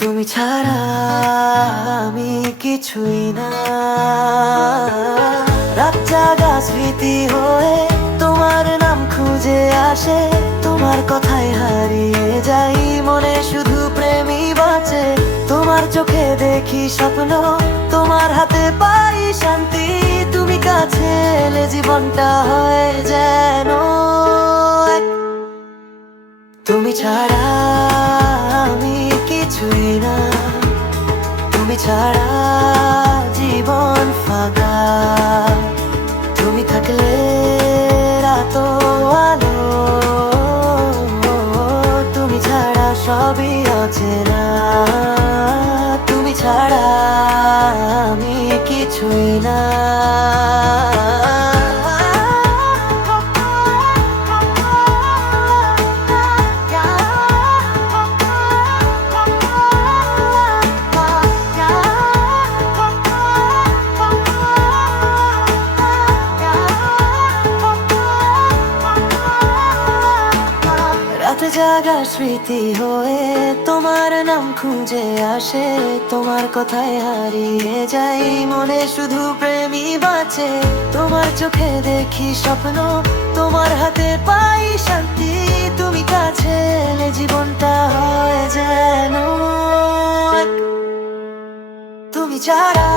তুমি ছাড়া আমি কিছুই না। রাত জাগা স্মৃতি হয়ে তোমার নাম খুঁজে আসে, তোমার কথায় হারিয়ে যাই, মনে শুধু প্রেমই বাঁচে। তোমার চোখে দেখি স্বপ্ন, তোমার হাতে পাই শান্তি। তুমি কাছে এলে জীবনটা হয় যেন এক। তুমি ছাড়া আমি কিছুই না, তুমি ছাড়া জীবন ফাঁকা। তুমি থাকলে রাত আলো, তুমি ছাড়া সবই অচেনা। তুমি ছাড়া আমি কিছুই না। রাতে জাগা স্মৃতি হয়ে তোমার নাম খুঁজে আসে, তোমার কথায় হারিয়ে যাই, মনে শুধু প্রেমই বাঁচে। তোমার চোখে দেখি স্বপ্ন, তোমার হাতে পাই শান্তি। তুমি কাছে এলে জীবনটা হয় যেন এক। তুমি ছাড়া